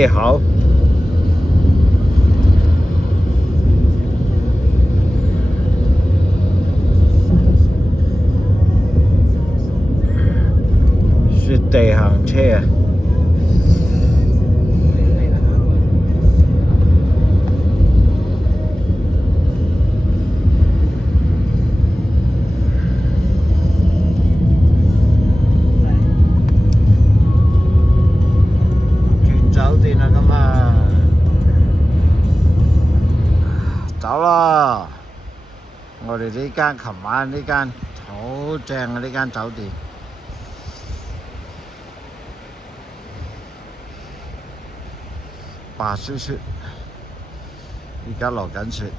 也好。雪地行車啊！酒店啦，咁啊，走啦！我哋呢間琴晚呢間好正啊！呢間酒店白雪雪，而家落緊雪。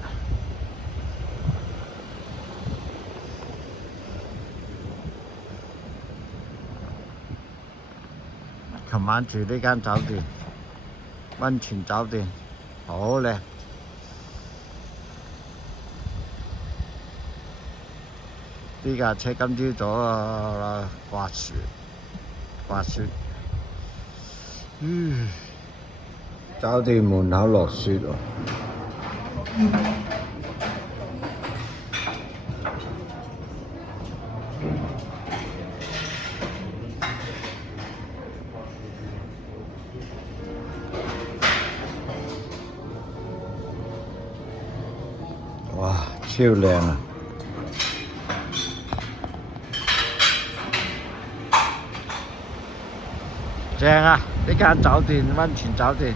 琴晚住呢間酒店，溫泉酒店，好靚。呢架車今朝早滑雪，酒店門口落雪喎。哇，超靚啊！正啊！呢間酒店溫泉酒店，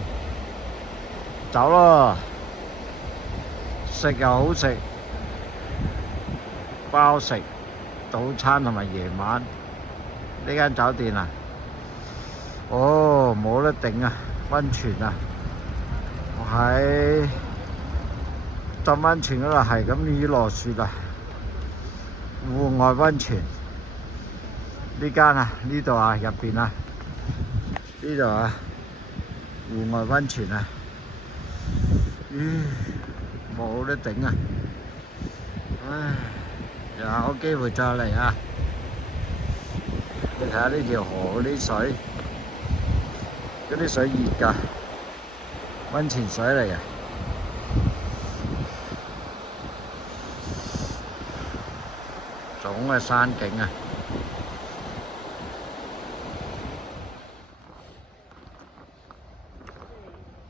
走咯！食又好食，包食早餐同埋夜晚。呢間酒店啊，哦，冇得頂啊！溫泉啊，我喺浸溫泉嗰度係咁雨落雪啊！戶外溫泉呢間啊，呢度啊，入邊啊，呢度啊，戶外溫泉啊，冇得頂啊！唉，有機會再嚟啊！你睇下呢條河嗰啲水，嗰啲水熱㗎，溫泉水嚟嘅。種嘅山景啊，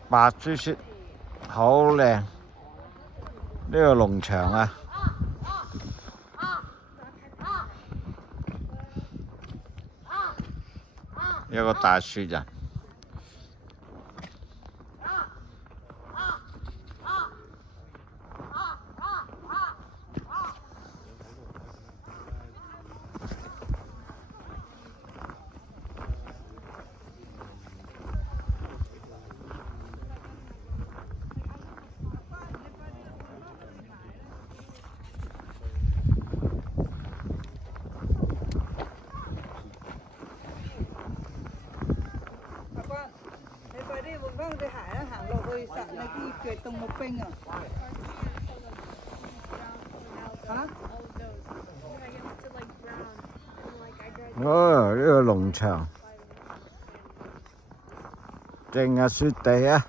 白雪雪，好靚。呢個農場啊，有個大雪人。對鞋啦，行落去實你啲腳凍冇冰啊！嚇？哦，呢個農場，正啊，雪地啊！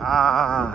啊！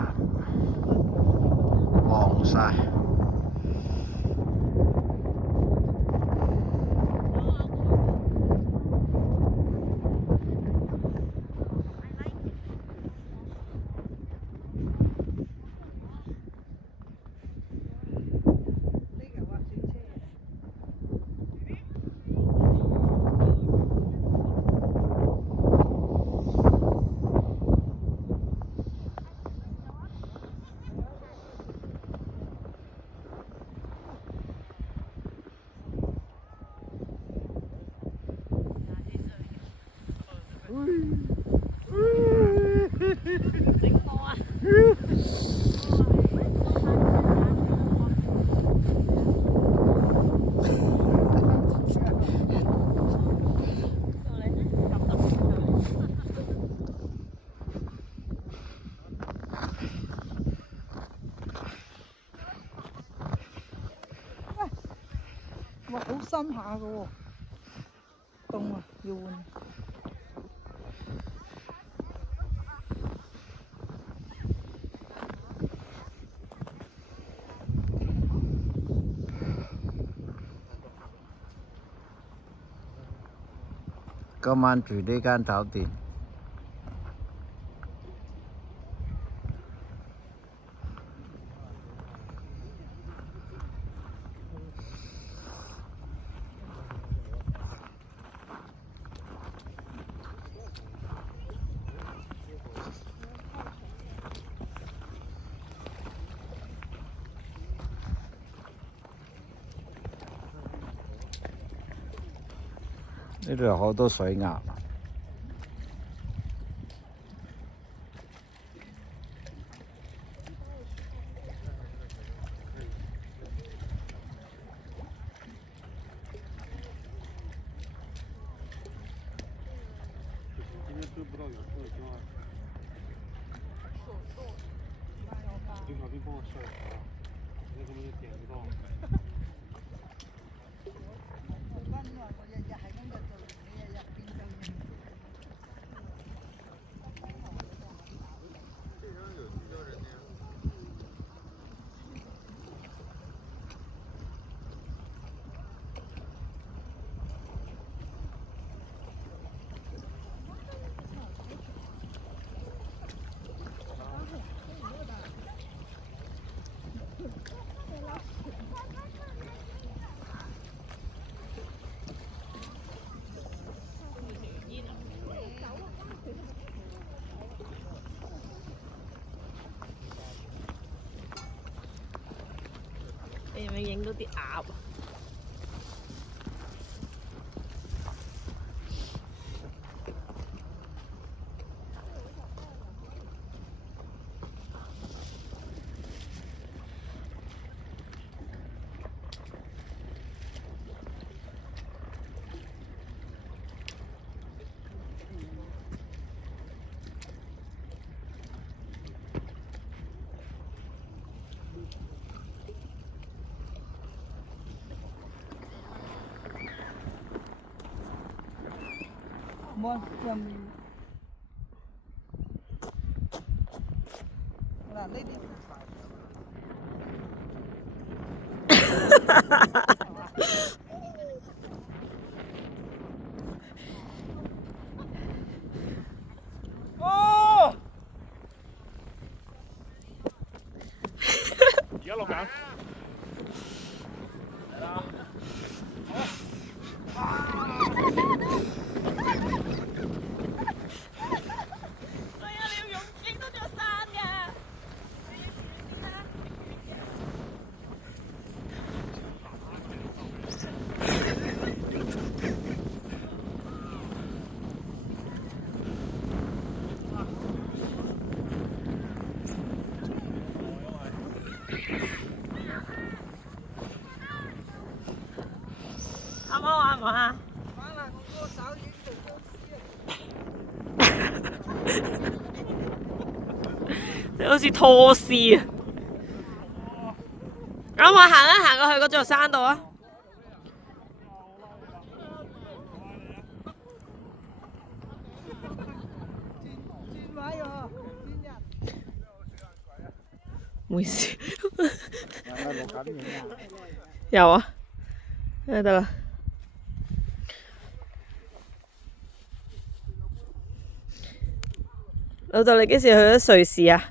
哇，好深下噶喎，凍啊，要換。今晚住呢間酒店。呢度有好多水鴨。今天追不到游客，挺好。刘小兵帮我晒一下，那根本就点不到。我日日係咁就做，你日日變就變。这上有叫人呢。你有冇影到啲鴨啊？冇上面。嗱，呢啲。哦！而家落緊。嚟啦！啱唔啱玩啊？玩啦，我嗰個手影做公司啊！你好似拖絲啊！咁我行一行過去嗰座山度啊！轉位喎，轉人。唔好意思。有冇錄緊影啊？有啊，得啦。老豆，你幾時去咗瑞士啊？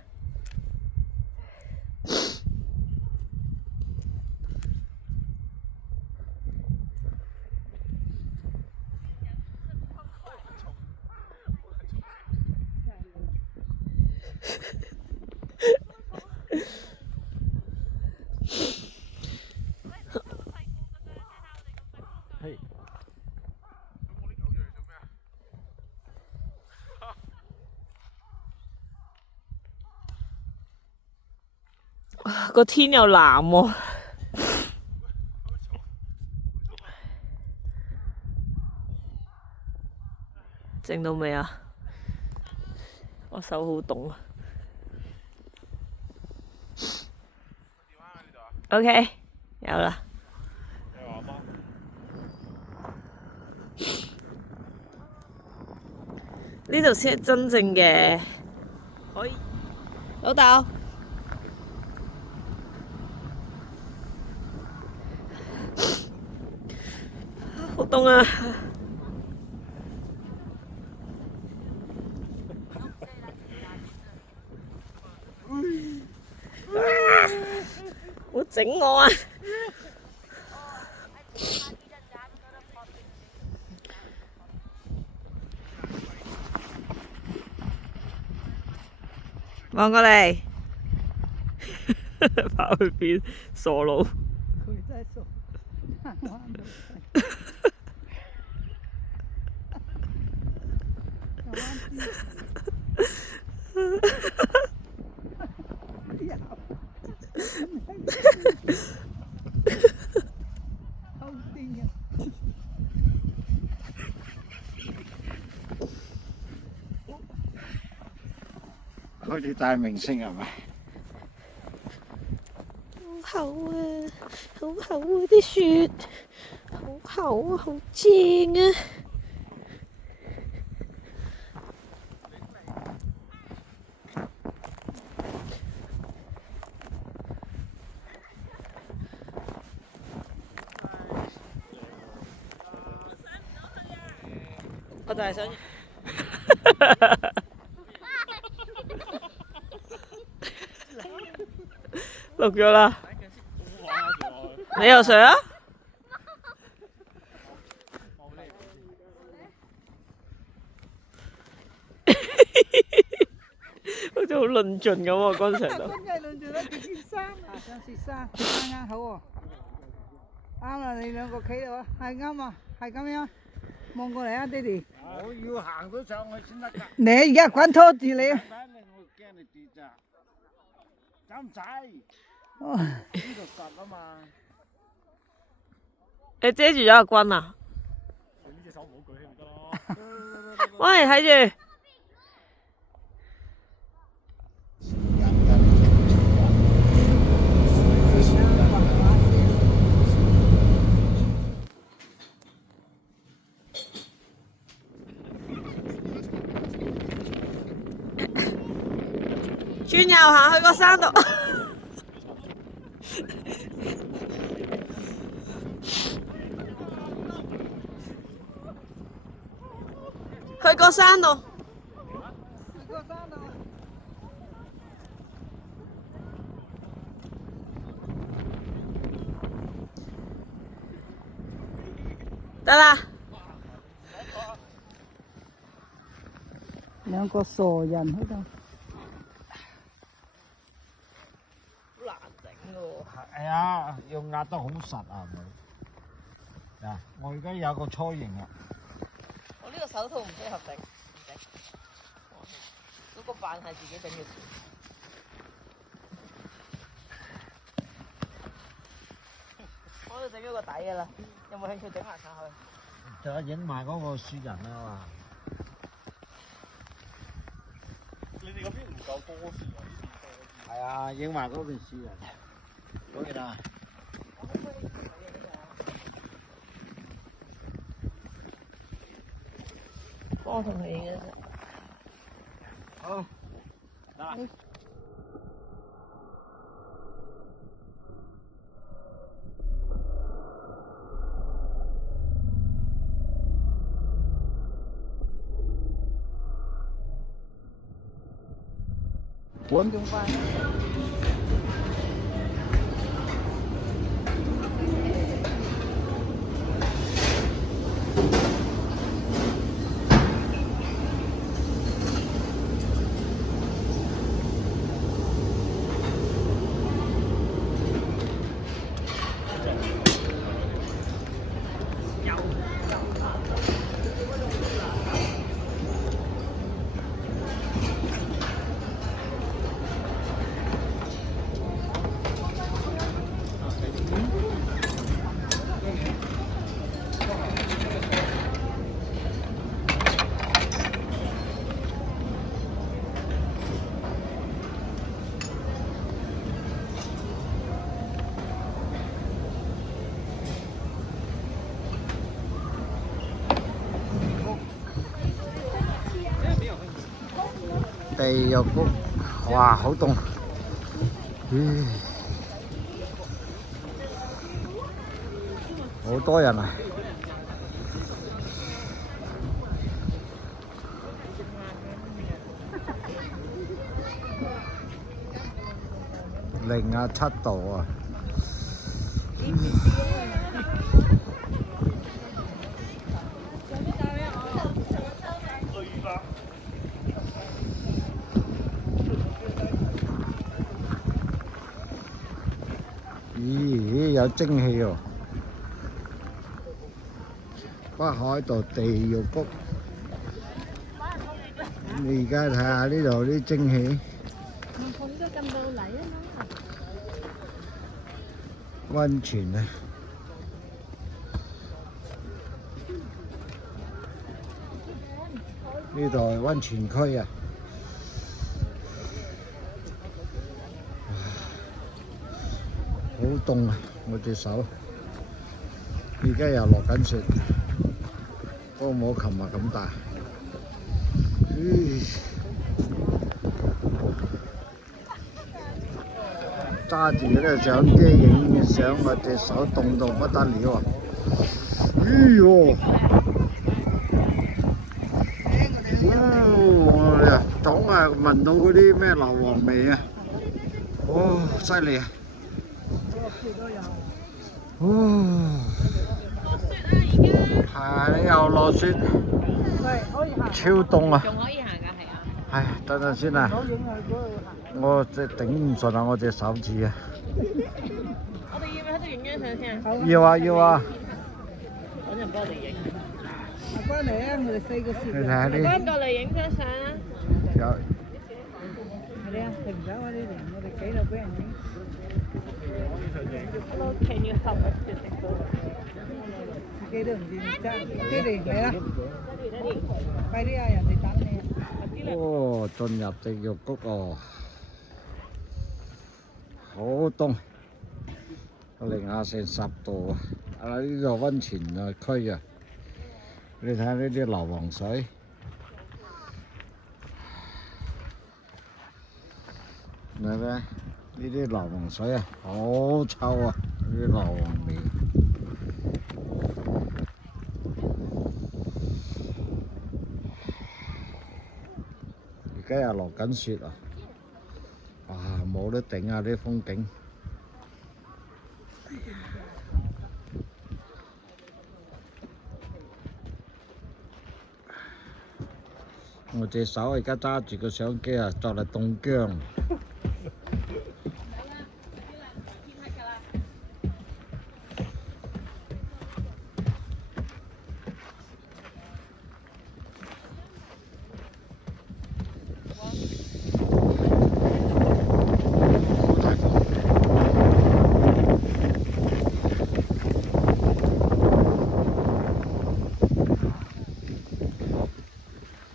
嘿。個天又藍喎。整到未啊？我手好凍啊。OK，有啦。呢度先係真正嘅可以。老豆，好凍啊！唔好整我啊！望過嚟，跑去邊？傻佬！佢真係傻，行彎到好癲嘅。好似大明星係咪？好厚啊，好厚啊啲雪，好厚啊，好正啊！我就係想。錄咗啦，你游水啊？好似好論盡咁喎，剛才都。真係論盡啦，件衫啊，想雪衫，啱啱好喎。啱啦，你兩個企度啊，係啱啊，係咁樣。望過嚟啊，爹哋。我要行到上去先得㗎。你而家滾拖住你啊！我驚你跌咋，走唔使？哦，呢度實啊嘛。你遮住咗阿君啊？你呢隻手唔好舉起咪得咯。喂，睇住。轉右行去個山度。去個山度。得啦。兩個傻人喺度。好難整喎。係啊，要壓得好實啊！嗱，我而家有個雛形啊。我呢個手套唔適合整，唔整。嗰個扮係自己整嘅事。我都整咗個底㗎啦，有冇興趣整埋上去？就影埋嗰個雪人啊嘛。你哋嗰邊唔夠多樹啊？呢邊多。係啊，影埋嗰段雪人。嗰件啊。幫我同佢影嘅啫。好。得。滾仲快。獄谷，哇，好凍。好多人啊！-7度啊！咦，有蒸汽喎！北海道地獄谷，你而家睇下呢度啲蒸汽，溫泉啊！呢度係溫泉區啊！好凍啊！我隻手，而家又落緊雪，都冇琴日咁大。揸住嗰個相機影相，我隻手凍到不得了啊！總係聞到嗰啲咩硫磺味啊！犀利啊！係又落雪，超凍啊！仲可以行㗎，係啊！係，等陣先啊！我即係頂唔順啊！我隻手指啊！我哋要唔要喺度影張相先啊？要啊要啊！揾人幫我哋影。阿關嚟啊！我哋4個攝。你睇下啲。關過嚟影張相啊！有。係啊，停手啊！呢度我哋幾度俾人影。Hello, can you help us to take photo? 自己都唔知揸，爹哋嚟啦！快啲啊！人哋等你啊！進入地獄谷哦，好凍，零下成10度啊！呢度溫泉區啊，你睇下呢啲硫磺水，係咩？呢啲硫磺水啊，好臭啊！呢啲硫磺味。而家又落緊雪啊！哇，冇得頂啊！啲風景。我隻手而家揸住個相機啊，就嚟凍僵。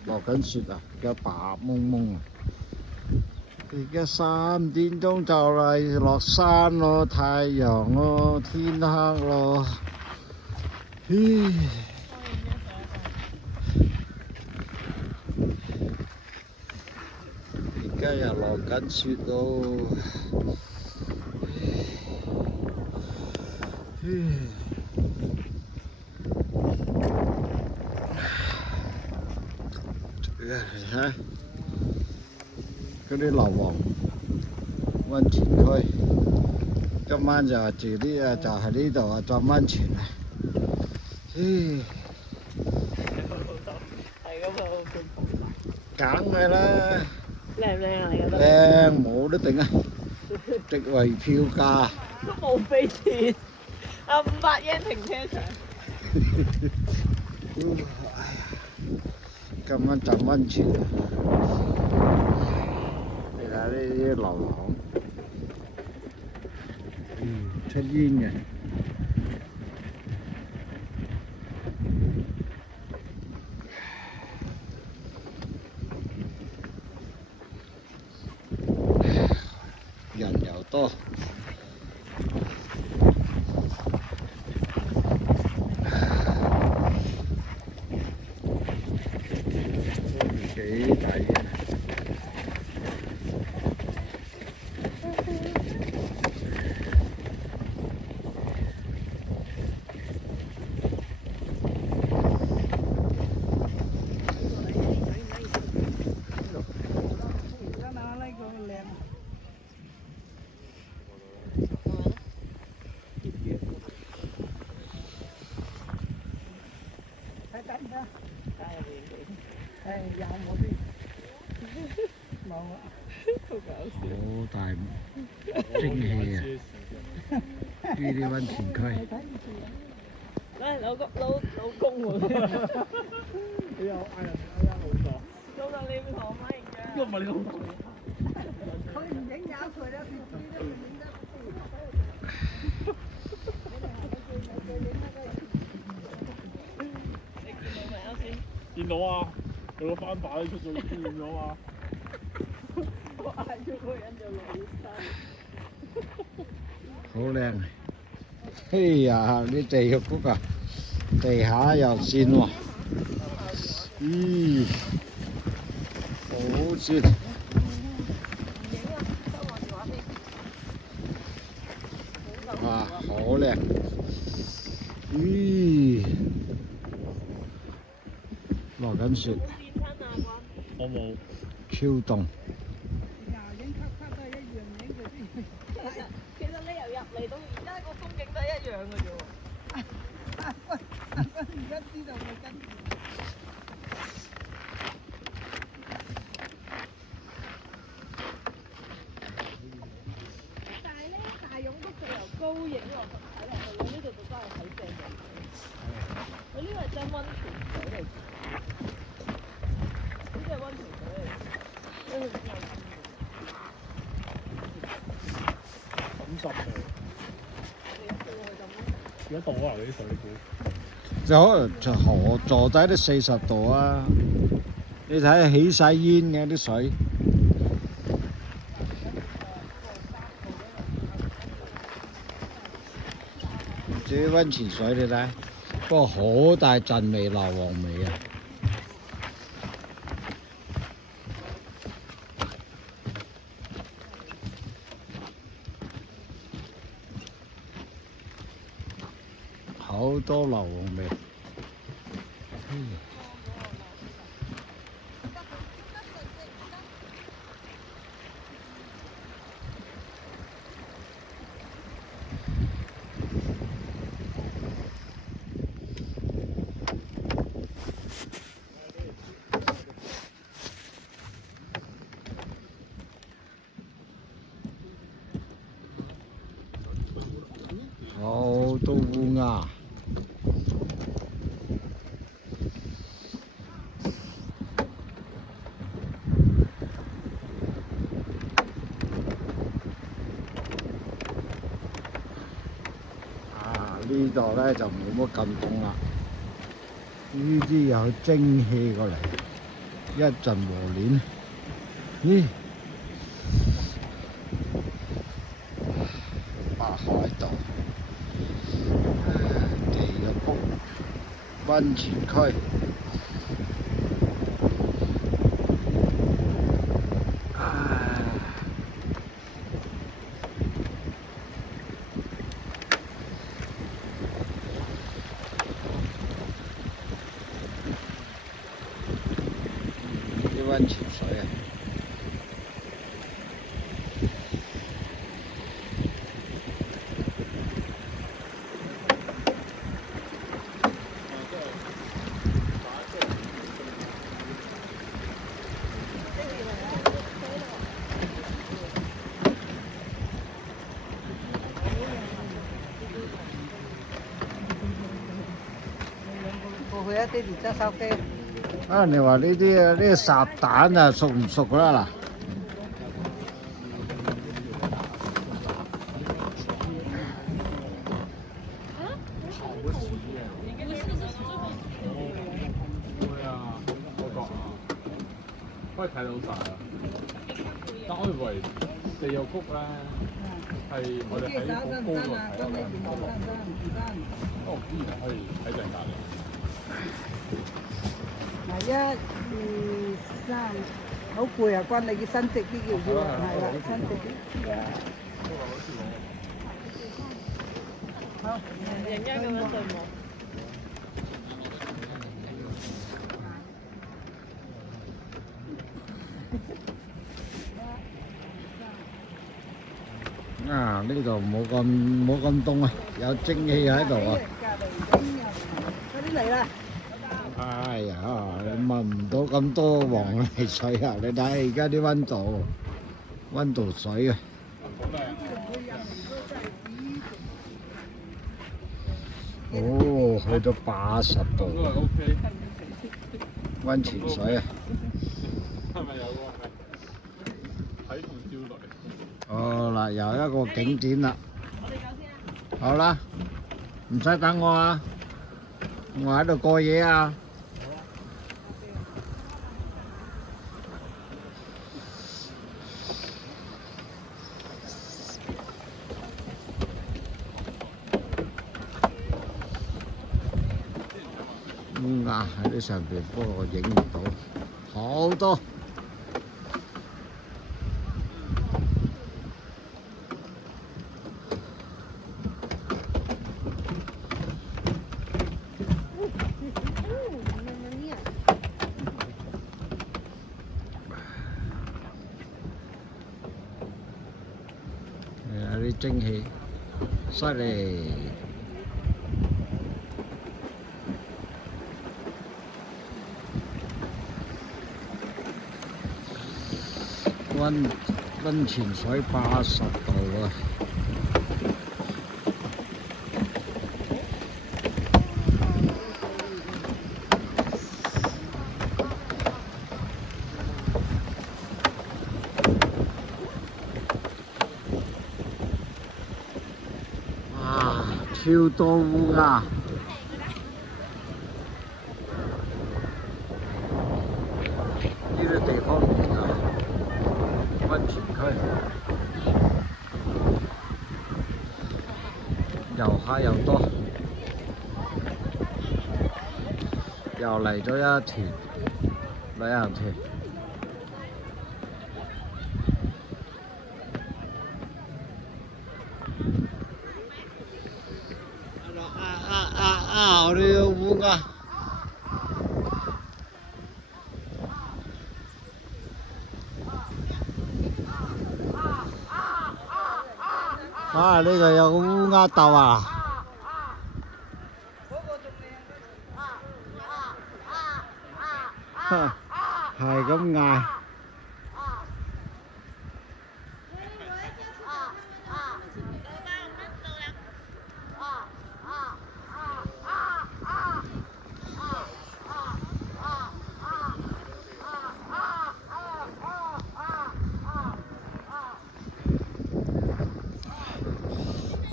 落緊雪啊！而家白蒙蒙啊！而家3點鐘就嚟落山咯，太陽咯，天黑咯。而家又落緊雪咯。睇嗰啲硫磺溫泉區，今晚就係住呢啊，就係呢度啊，浸溫泉啊。係咁啊！梗係啦。靚唔靚啊？你覺得？靚，冇得頂啊！值為票價。都冇俾錢啊！500yen停車場。今晚浸溫泉啊！你睇呢啲硫磺，出煙嘅。人又多。幾大嘅。有冇啲？冇啊！好大蒸氣啊！呢啲温泉區。嚟老公喎，你又嗌人老豆，老豆你要同我媽影呢個唔係你老豆。佢唔影有佢啦，別知都唔影得。見到啊，有個翻版出咗見咗啊！我嗌咗個人就落雨衫。好靚啊！哎呀，呢地獄谷啊，地下有線喎，咦，好線，哇，好靚，咦，落緊雪，我冇。超凍。其實你由入嚟到而家個風景都係一樣嘅啫喎。而家知道佢跟住。但係咧，大勇谷就由高影落睇落去，呢度就真係睇正嘅。佢呢個係真溫泉水嚟，呢個係溫泉水嚟。咁濕嘅。幾多度啊？你啲水估？就可能就河座底都40度啊！你睇起晒煙嘅啲水，啲温泉水你睇，不過好大陣味，硫磺味啊！好多硫磺味。好多烏鴉。呢度咧就冇乜咁凍啦，呢啲有蒸氣過嚟，一陣和暖，咦？北海道地獄谷温泉區。啲温泉水啊！過去一啲連揸手機。啊，你話呢啲啊，呢個烚蛋啊，熟唔熟啦嗱？會啊，我覺啊，可以睇到晒啊！但我以為地獄谷咧係我哋喺好高度睇到嘅，哦，依然可以喺正隔離。嗱，1、2、3，好攰啊！關你嘅伸直啲叫要，係啦，伸直啲。好，人家咁樣對望。啊，呢度冇咁凍啊，有蒸氣喺度啊！快啲嚟啦！哎呀，你聞唔到咁多黃泥水啊！你睇而家啲温度水啊！哦，去到80度，温泉水啊！係咪有個睇同焦慮？好啦，又一個景點啦。好啦，唔使等我啊，我喺度過夜啊。烏鴉喺呢上邊，不過我影唔到，好多。有啲蒸氣，犀利。温泉水80度啊！哇，超多烏鴉！呢啲地方温泉區，遊客又多，又嚟咗一團旅行團。我哋有烏鴉。啊！呢個有個烏鴉竇啊！係咁嗌。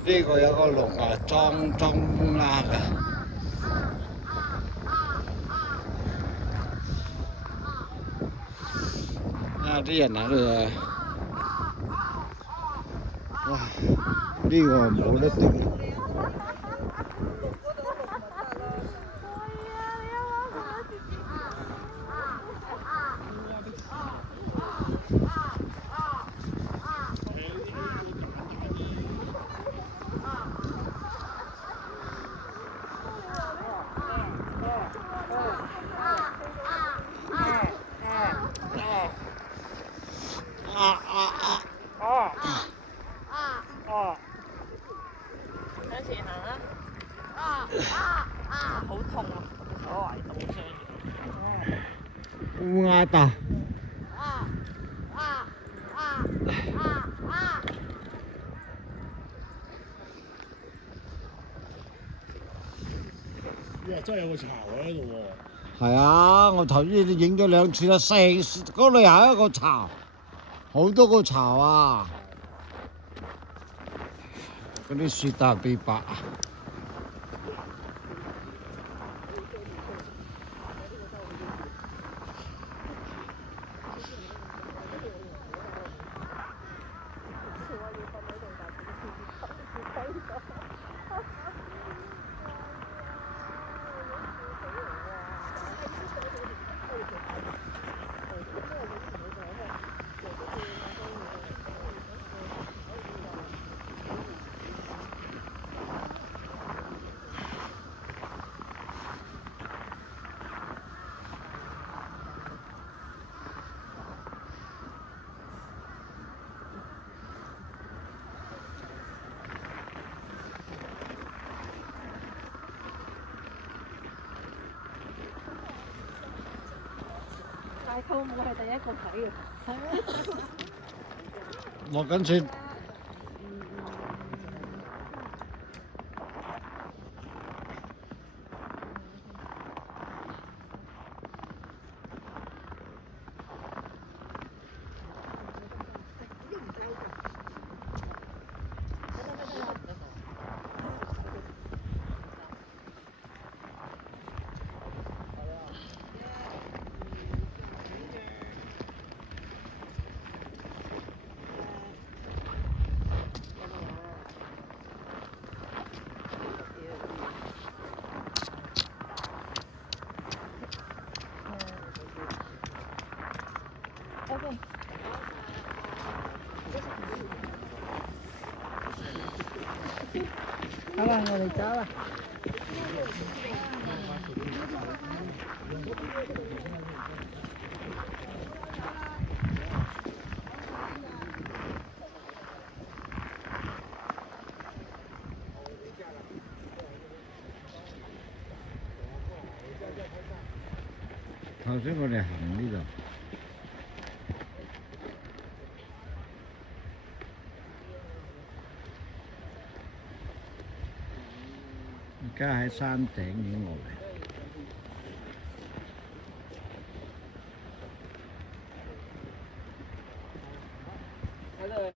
呢個有個籠啊，裝烏鴉㗎。啊！啲人喺度，哇！呢個冇得頂。向前行啦！好痛啊！我懷凍傷。烏鴉竇。哇！真係有個巢喺度喎。係啊，我頭先影咗2次啦，嗰度又一個巢，好多個巢啊！嗰啲雪特別白。大舅母係第一個睇嘅。落緊雪。OK。好啦，我哋走啦。頭先我哋行呢度，而家喺山頂影落嚟。